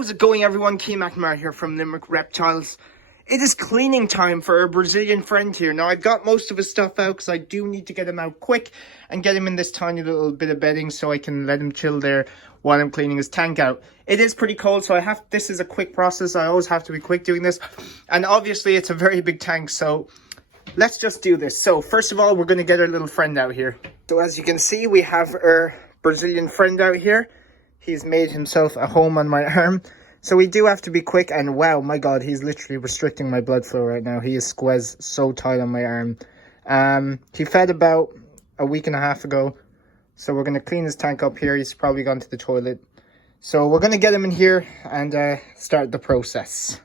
How's it going, everyone? Kean McNamara here from Limerick Reptiles. It is cleaning time for our Brazilian friend here. Now, I've got most of his stuff out because I do need to get him out quick and get him in this tiny little bit of bedding so I can let him chill there while I'm cleaning his tank out. It is pretty cold, so this is a quick process. I always have to be quick doing this. And obviously, it's a very big tank, so let's just do this. So, first of all, we're going to get our little friend out here. So, as you can see, we have our Brazilian friend out here. He's made himself a home on my arm. So we do have to be quick, and wow, my god, he's literally restricting my blood flow right now. He is squeezed so tight on my arm. He fed about a week and a half ago. So we're going to clean his tank up here. He's probably gone to the toilet. So we're going to get him in here and start the process.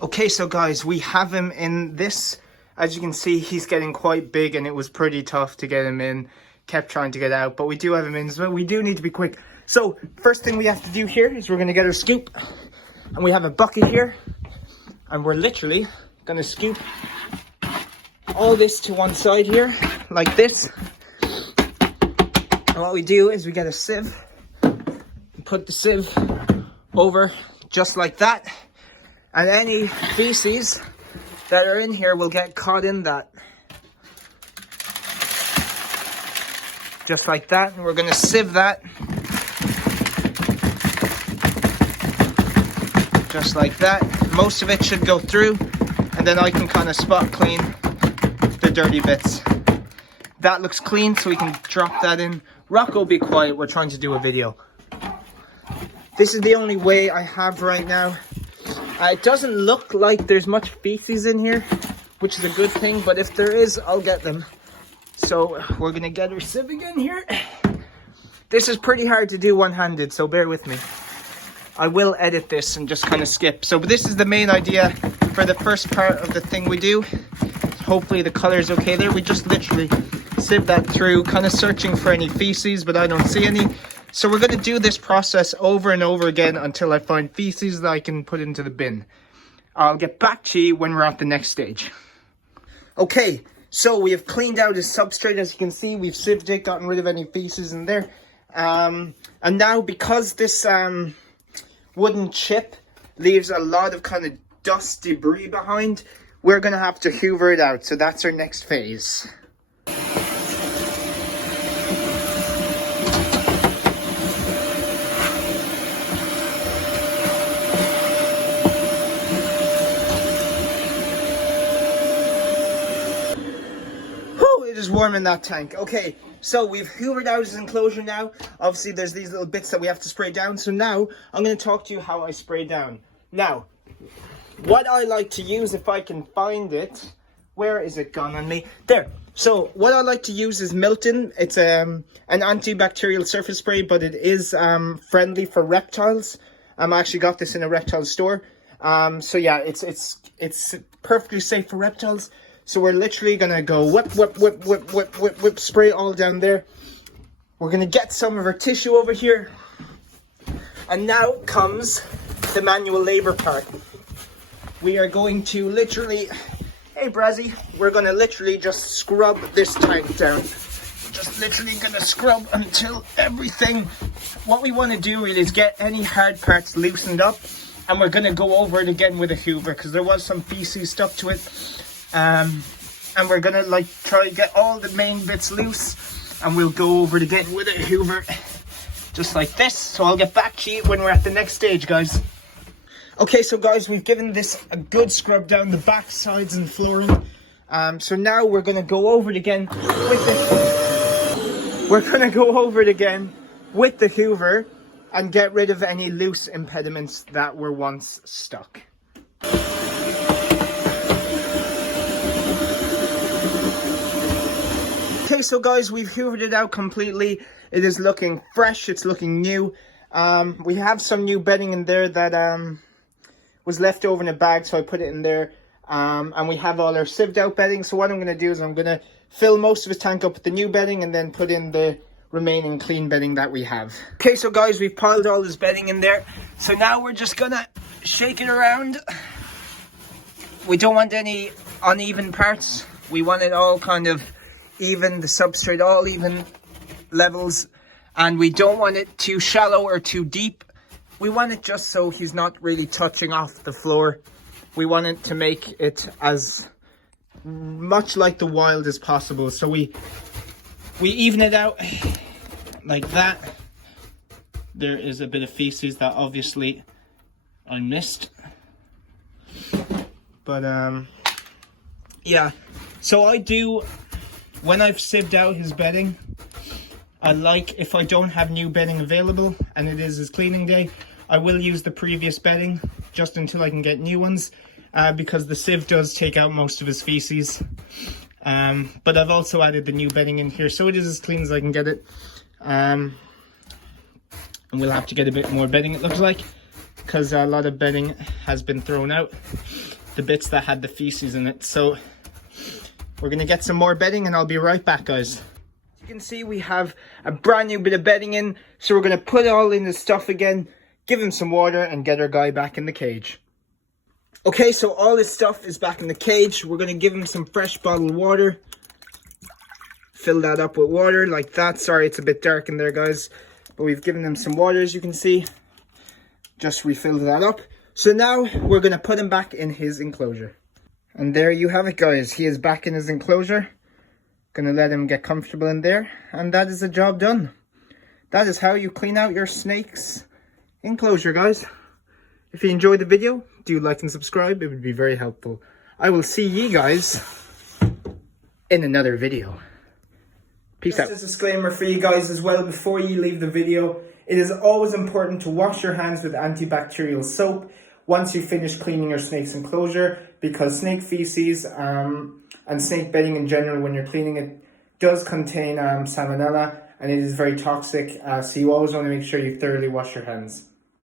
Okay, so guys, we have him in this. As you can see, he's getting quite big and it was pretty tough to get him in. Kept trying to get out, but we do have him in, so we do need to be quick. So first thing we have to do here is we're going to get our scoop. And we have a bucket here. And we're literally going to scoop all this to one side here, like this. And what we do is we get a sieve. And put the sieve over just like that. And any feces that are in here will get caught in that. Just like that. And we're going to sieve that. Just like that. Most of it should go through. And then I can kind of spot clean the dirty bits. That looks clean, so we can drop that in. Rocco, be quiet. We're trying to do a video. This is the only way I have right now. It doesn't look like there's much feces in here, which is a good thing. But if there is, I'll get them. So we're going to get our sieve again here. This is pretty hard to do one-handed, so bear with me. I will edit this and just kind of skip. So this is the main idea for the first part of the thing we do. Hopefully the color is okay there. We just literally sieve that through, kind of searching for any feces, but I don't see any. So we're going to do this process over and over again until I find feces that I can put into the bin. I'll get back to you when we're at the next stage. Okay, so we have cleaned out his substrate. As you can see, we've sieved it, gotten rid of any feces in there. And now, because this wooden chip leaves a lot of kind of dust debris behind, we're going to have to hoover it out. So that's our next phase. It is warm in that tank. Okay, so we've hoovered out his enclosure now. Obviously, there's these little bits that we have to spray down. So now, I'm going to talk to you how I spray down. Now, what I like to use, if I can find it, where is it gone on me? There. So, what I like to use is Milton. It's an antibacterial surface spray, but it is friendly for reptiles. I actually got this in a reptile store. So yeah, it's perfectly safe for reptiles. So we're literally going to go whip, spray all down there. We're going to get some of our tissue over here. And now comes the manual labor part. We are going to literally, hey Brazzy, we're going to literally just scrub this tank down. Just literally going to scrub until everything, what we want to do really is get any hard parts loosened up. And we're going to go over it again with a hoover because there was some feces stuck to it. And we're gonna try to get all the main bits loose, and we'll go over it again with a hoover, just like this. So I'll get back to you when we're at the next stage, guys. Okay, so guys, we've given this a good scrub down the back, sides, and flooring. So now we're gonna go over it again with the hoover and get rid of any loose impediments that were once stuck. Okay, so guys, we've hoovered it out completely. It is looking fresh. It's looking new. We have some new bedding in there that was left over in a bag, so I put it in there. And we have all our sieved out bedding. So what I'm going to do is I'm going to fill most of his tank up with the new bedding and then put in the remaining clean bedding that we have. Okay, so guys, we've piled all his bedding in there. So now we're just going to shake it around. We don't want any uneven parts. We want it all kind of even, the substrate all even levels, and we don't want it too shallow or too deep. we want it just so he's not really touching off the floor. We want it to make it as much like the wild as possible. So we even it out like that. There is a bit of feces that obviously I missed. But yeah, so I do, when I've sieved out his bedding, I like, if I don't have new bedding available and it is his cleaning day, I will use the previous bedding just until I can get new ones, because the sieve does take out most of his feces. But I've also added the new bedding in here, so it is as clean as I can get it. And we'll have to get a bit more bedding, it looks like, because a lot of bedding has been thrown out, the bits that had the feces in it. So we're gonna get some more bedding and I'll be right back, guys. You can see we have a brand new bit of bedding in, so we're gonna put it all in the stuff again, give him some water and get our guy back in the cage. Okay, so all his stuff is back in the cage. We're gonna give him some fresh bottled water. Fill that up with water like that. Sorry, it's a bit dark in there, guys, but we've given him some water, as you can see. Just refilled that up. So now we're gonna put him back in his enclosure. And there you have it, guys. He is back in his enclosure. Gonna let him get comfortable in there, and that is the job done. That is how you clean out your snake's enclosure, guys. If you enjoyed the video, do like and subscribe. It would be very helpful. I will see you guys in another video. Peace out. Just a disclaimer for you guys as well before you leave the video. It is always important to wash your hands with antibacterial soap once you finish cleaning your snake's enclosure, because snake feces and snake bedding in general, when you're cleaning it, does contain salmonella, and it is very toxic. So you always want to make sure you thoroughly wash your hands.